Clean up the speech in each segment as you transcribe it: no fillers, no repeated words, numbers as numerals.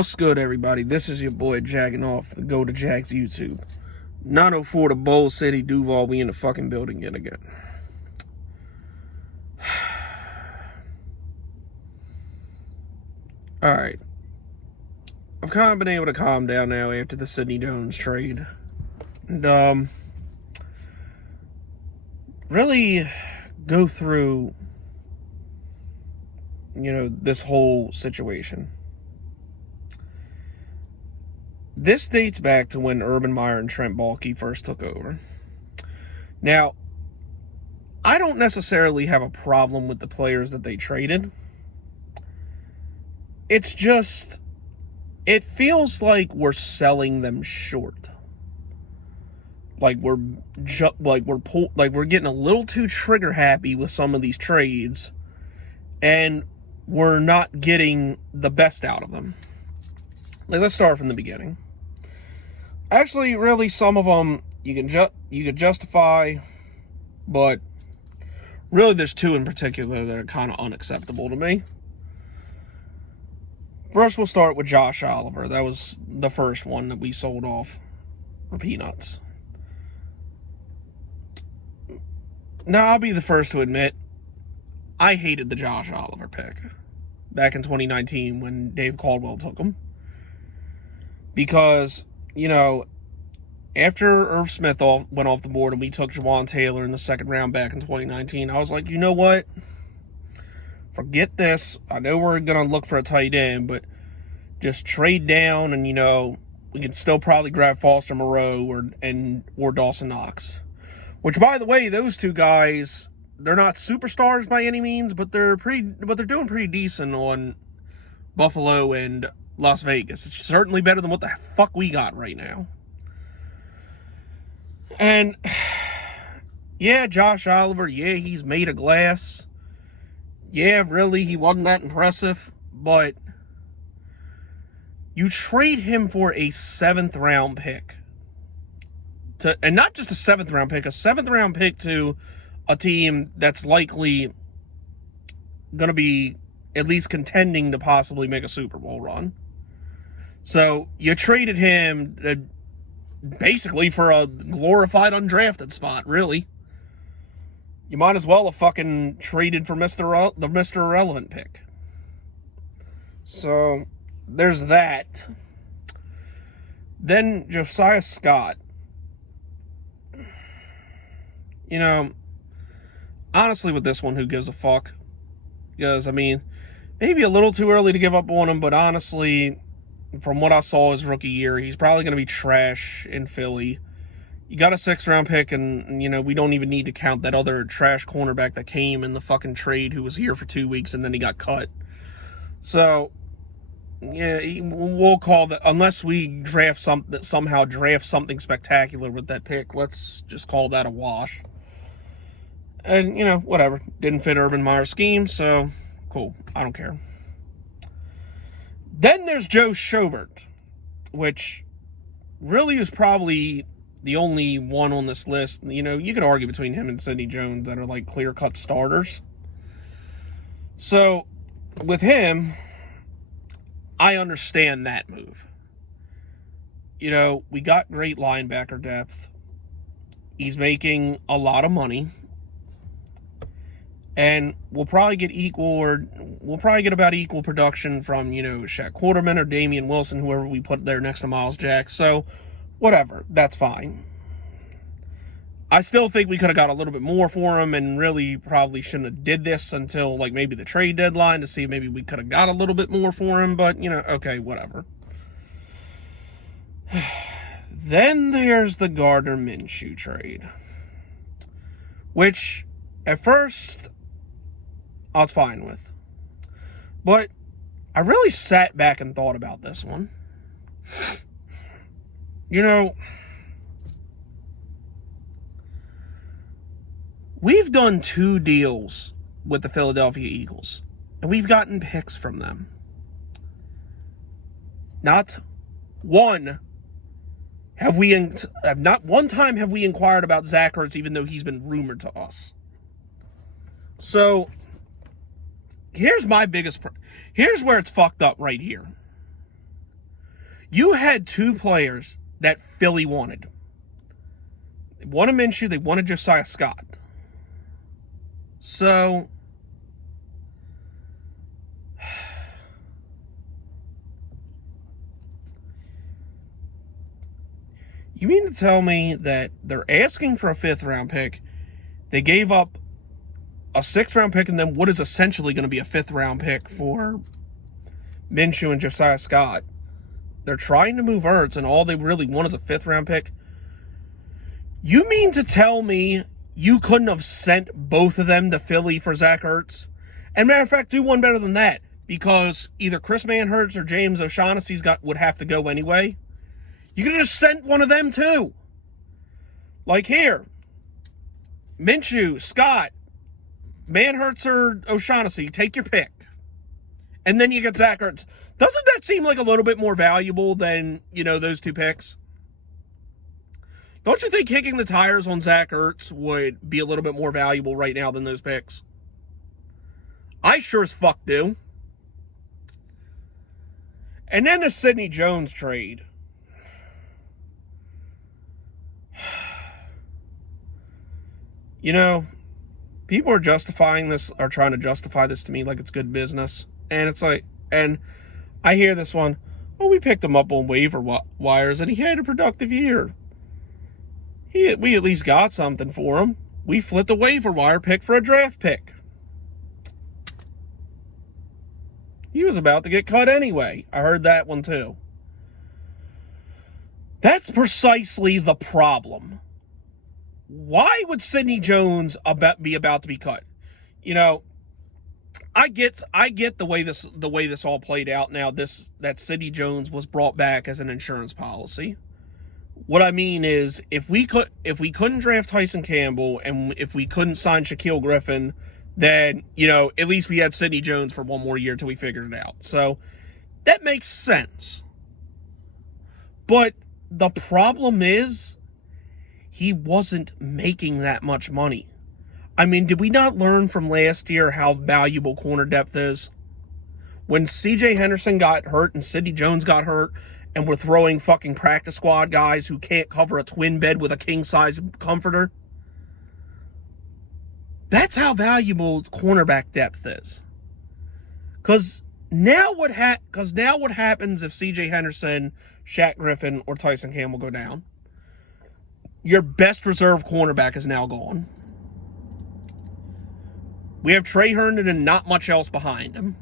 What's good, everybody? This is your boy Jagging Off the Go to Jags YouTube. 904 to Bowl City, Duval. We in the fucking building yet again. Alright. I've kind of been able to calm down now after the Sidney Jones trade. And, really go through, this whole situation. This dates back to when Urban Meyer and Trent Baalke first took over. Now, I don't necessarily have a problem with the players that they traded. It's just, it feels like we're selling them short. Like we're getting a little too trigger happy with some of these trades, and we're not getting the best out of them. Like, let's start from the beginning. Actually, really, some of them you could justify, but really, there's two in particular that are kind of unacceptable to me. First, we'll start with Josh Oliver. That was the first one that we sold off for peanuts. Now, I'll be the first to admit, I hated the Josh Oliver pick back in 2019 when Dave Caldwell took him. Because, after Irv Smith went off the board and we took Jawan Taylor in the second round back in 2019, I was like, you know what? Forget this. I know we're going to look for a tight end, but just trade down and, we can still probably grab Foster Moreau or Dawson Knox. Which, by the way, those two guys, they're not superstars by any means, but they're doing pretty decent on Buffalo and Las Vegas. It's certainly better than what the fuck we got right now. And, yeah, Josh Oliver, yeah, he's made of glass. Yeah, really, he wasn't that impressive. But you trade him for a 7th-round pick. And not just a 7th-round pick, a 7th-round pick to a team that's likely going to be at least contending to possibly make a Super Bowl run. So you traded him basically for a glorified undrafted spot, really. You might as well have fucking traded for the Mr. Irrelevant pick. So there's that. Then Josiah Scott. Honestly, with this one, who gives a fuck? Because, maybe a little too early to give up on him, but honestly, from what I saw his rookie year, he's probably going to be trash in Philly. You got a 6th-round pick, and, we don't even need to count that other trash cornerback that came in the fucking trade who was here for 2 weeks, and then he got cut. So, yeah, we'll call that, unless we somehow draft something spectacular with that pick, let's just call that a wash. And, whatever. Didn't fit Urban Meyer's scheme, so cool. I don't care. Then there's Joe Schobert, which really is probably the only one on this list. You could argue between him and Sidney Jones that are like clear-cut starters. So, with him, I understand that move. We got great linebacker depth. He's making a lot of money. And we'll probably get about equal production from, Shaq Quarterman or Damian Wilson, whoever we put there next to Miles Jack. So, whatever. That's fine. I still think we could have got a little bit more for him, and really probably shouldn't have did this until, maybe the trade deadline to see if maybe we could have got a little bit more for him. But, okay, whatever. Then there's the Gardner Minshew trade, which, at first, I was fine with. But I really sat back and thought about this one. We've done 2 deals with the Philadelphia Eagles, and we've gotten picks from them. Not one time have we inquired about Zach Ertz, even though he's been rumored to us. So, here's my biggest... Here's where it's fucked up right here. You had two players that Philly wanted. They wanted Minshew, they wanted Josiah Scott. So, you mean to tell me that they're asking for a 5th round pick, they gave up a 6th round pick, and then what is essentially going to be a 5th round pick for Minshew and Josiah Scott? They're trying to move Ertz, and all they really want is a 5th round pick. You mean to tell me you couldn't have sent both of them to Philly for Zach Ertz? And matter of fact, do one better than that, because either Chris Manhertz or James O'Shaughnessy's would have to go anyway. You could have just sent one of them too. Like here, Minshew, Scott, Manhertz or O'Shaughnessy, take your pick. And then you get Zach Ertz. Doesn't that seem like a little bit more valuable than, those two picks? Don't you think kicking the tires on Zach Ertz would be a little bit more valuable right now than those picks? I sure as fuck do. And then the Sidney Jones trade. People are trying to justify this to me like it's good business. And it's like, and I hear this one, we picked him up on waiver wires and he had a productive year. We at least got something for him. We flipped a waiver wire pick for a draft pick. He was about to get cut anyway. I heard that one too. That's precisely the problem. Why would Sidney Jones be about to be cut? I get the way this all played out now. That Sidney Jones was brought back as an insurance policy. What I mean is, if we couldn't draft Tyson Campbell and if we couldn't sign Shaquille Griffin, then at least we had Sidney Jones for one more year till we figured it out. So that makes sense. But the problem is, he wasn't making that much money. I mean, did we not learn from last year how valuable corner depth is? When C.J. Henderson got hurt and Sidney Jones got hurt, and we're throwing fucking practice squad guys who can't cover a twin bed with a king-size comforter. That's how valuable cornerback depth is. Because now what happens if C.J. Henderson, Shaq Griffin, or Tyson Campbell go down? Your best reserve cornerback is now gone. We have Trey Herndon and not much else behind him.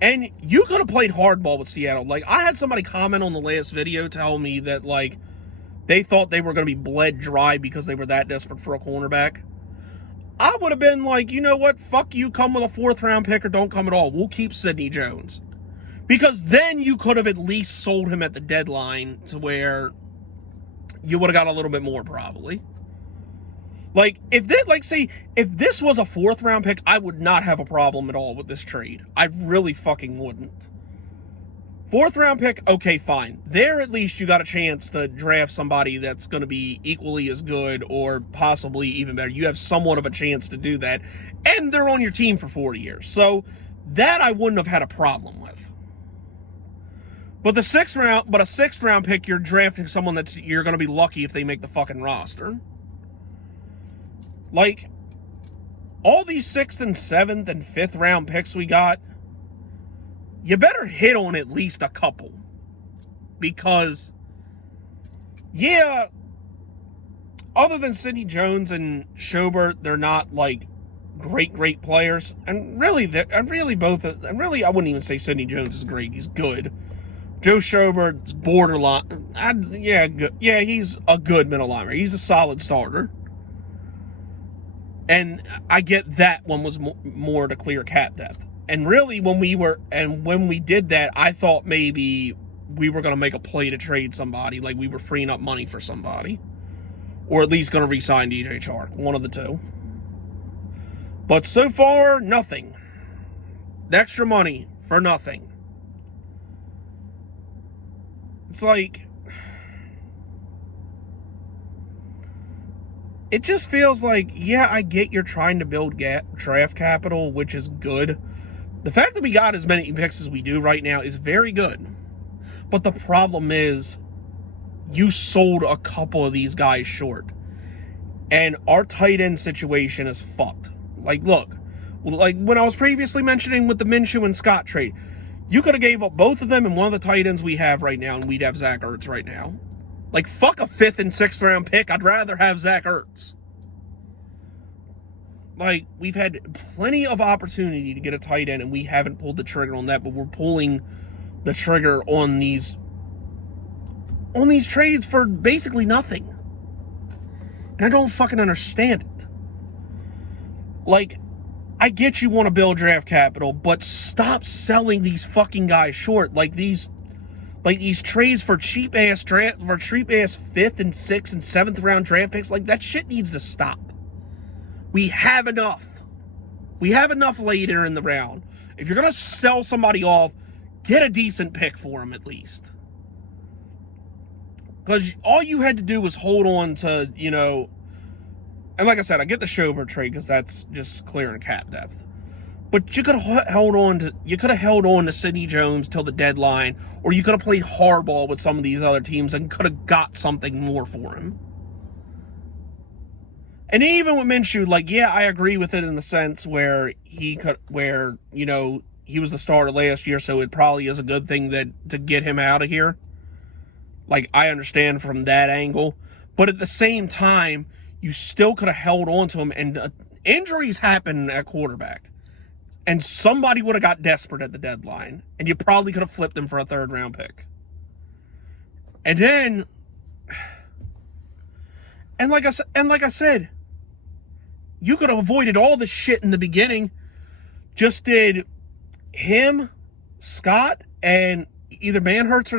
And you could have played hardball with Seattle. Like, I had somebody comment on the last video tell me that, they thought they were going to be bled dry because they were that desperate for a cornerback. I would have been like, you know what? Fuck you, come with a 4th round pick or don't come at all. We'll keep Sidney Jones. Because then you could have at least sold him at the deadline to where you would have got a little bit more, probably. If this was a 4th round pick, I would not have a problem at all with this trade. I really fucking wouldn't. 4th round pick, okay, fine. There, at least you got a chance to draft somebody that's going to be equally as good or possibly even better. You have somewhat of a chance to do that. And they're on your team for 4 years. That I wouldn't have had a problem with. But a 6th round pick, you're drafting someone that you're going to be lucky if they make the fucking roster. All these 6th and 7th and 5th round picks we got, you better hit on at least a couple. Because, other than Sidney Jones and Schobert, they're not, great players. And really, I wouldn't even say Sidney Jones is great. He's good. Joe Schobert's borderline. He's a good middle linebacker. He's a solid starter. And I get that one was more to clear cap depth. And really, when we did that, I thought maybe we were going to make a play to trade somebody, like we were freeing up money for somebody. Or at least going to re-sign DJ Chark, one of the two. But so far, nothing. Extra money for nothing. It's it just feels like, I get you're trying to build draft capital, which is good. The fact that we got as many picks as we do right now is very good. But the problem is, you sold a couple of these guys short. And our tight end situation is fucked. Like, look, like when I was previously mentioning with the Minshew and Scott trade, you could have gave up both of them and one of the tight ends we have right now, and we'd have Zach Ertz right now. Like, fuck a 5th and 6th round pick. I'd rather have Zach Ertz. Like, we've had plenty of opportunity to get a tight end, and we haven't pulled the trigger on that, but we're pulling the trigger on these trades for basically nothing. And I don't fucking understand it. Like, I get you want to build draft capital, but stop selling these fucking guys short. Like these trades for cheap ass 5th and 6th and 7th round draft picks. Like, that shit needs to stop. We have enough. We have enough later in the round. If you're gonna sell somebody off, get a decent pick for them at least. Because all you had to do was hold on to, you know, and like I said, I get the Schobert trade because that's just clearing cap depth. But you could have held on to Sidney Jones till the deadline, or you could have played hardball with some of these other teams and could have got something more for him. And even with Minshew, like, yeah, I agree with it in the sense where you know, he was the starter last year, so it probably is a good thing to get him out of here. Like, I understand from that angle. But at the same time, you still could have held on to him, and injuries happen at quarterback. And somebody would have got desperate at the deadline, and you probably could have flipped him for a 3rd round pick. And then, and like I said, you could have avoided all this shit in the beginning. Just did him, Scott, and either Manhurts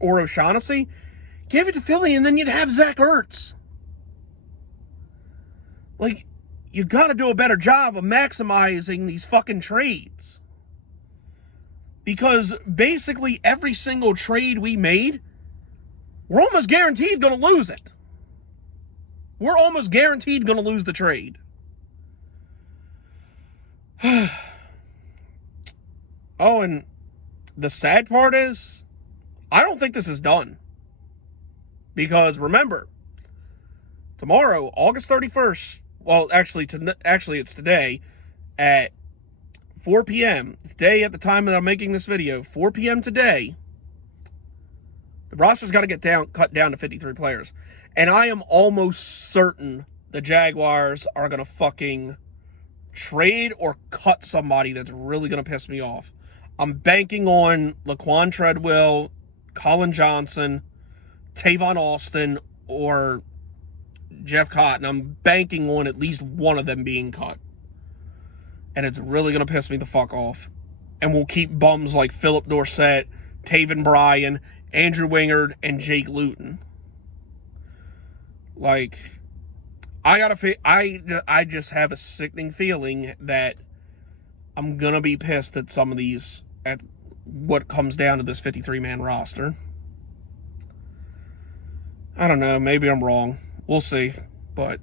or O'Shaughnessy, give it to Philly, and then you'd have Zach Ertz. Like, you got to do a better job of maximizing these fucking trades. Because basically every single trade we made, we're almost guaranteed going to lose it. We're almost guaranteed going to lose the trade. Oh, and the sad part is, I don't think this is done. Because remember, tomorrow, August 31st, well, actually it's today, at 4 p.m., today at the time that I'm making this video, 4 p.m. today, the roster's got to get cut down to 53 players. And I am almost certain the Jaguars are going to fucking trade or cut somebody that's really going to piss me off. I'm banking on Laquan Treadwell, Colin Johnson, Tavon Austin, or Jeff Cotton. I'm banking on at least one of them being cut. And it's really going to piss me the fuck off. And we'll keep bums like Philip Dorsett, Taven Bryan, Andrew Wingard, and Jake Luton. Like, I just have a sickening feeling that I'm going to be pissed at some of these, at what comes down to this 53-man roster. I don't know. Maybe I'm wrong. We'll see. But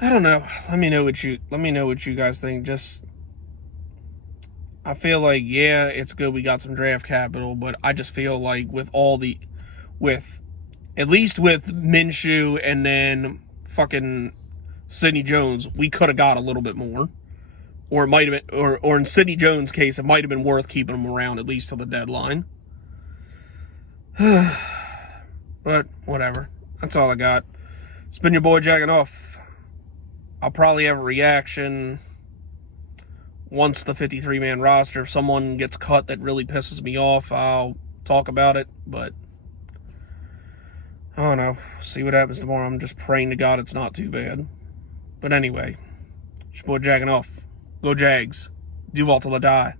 I don't know. Let me know what you guys think. Just, I feel like, yeah, it's good we got some draft capital, but I just feel like at least with Minshew and then fucking Sidney Jones, we could have got a little bit more. Or it might have been, or in Sidney Jones' case, it might have been worth keeping him around at least till the deadline. But whatever. That's all I got. It's been your boy jacking off. I'll probably have a reaction once the 53-man roster. If someone gets cut that really pisses me off, I'll talk about it. But I don't know. See what happens tomorrow. I'm just praying to God it's not too bad. But anyway, it's your boy jacking off. Go Jags. Duval till I die.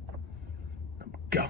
Go.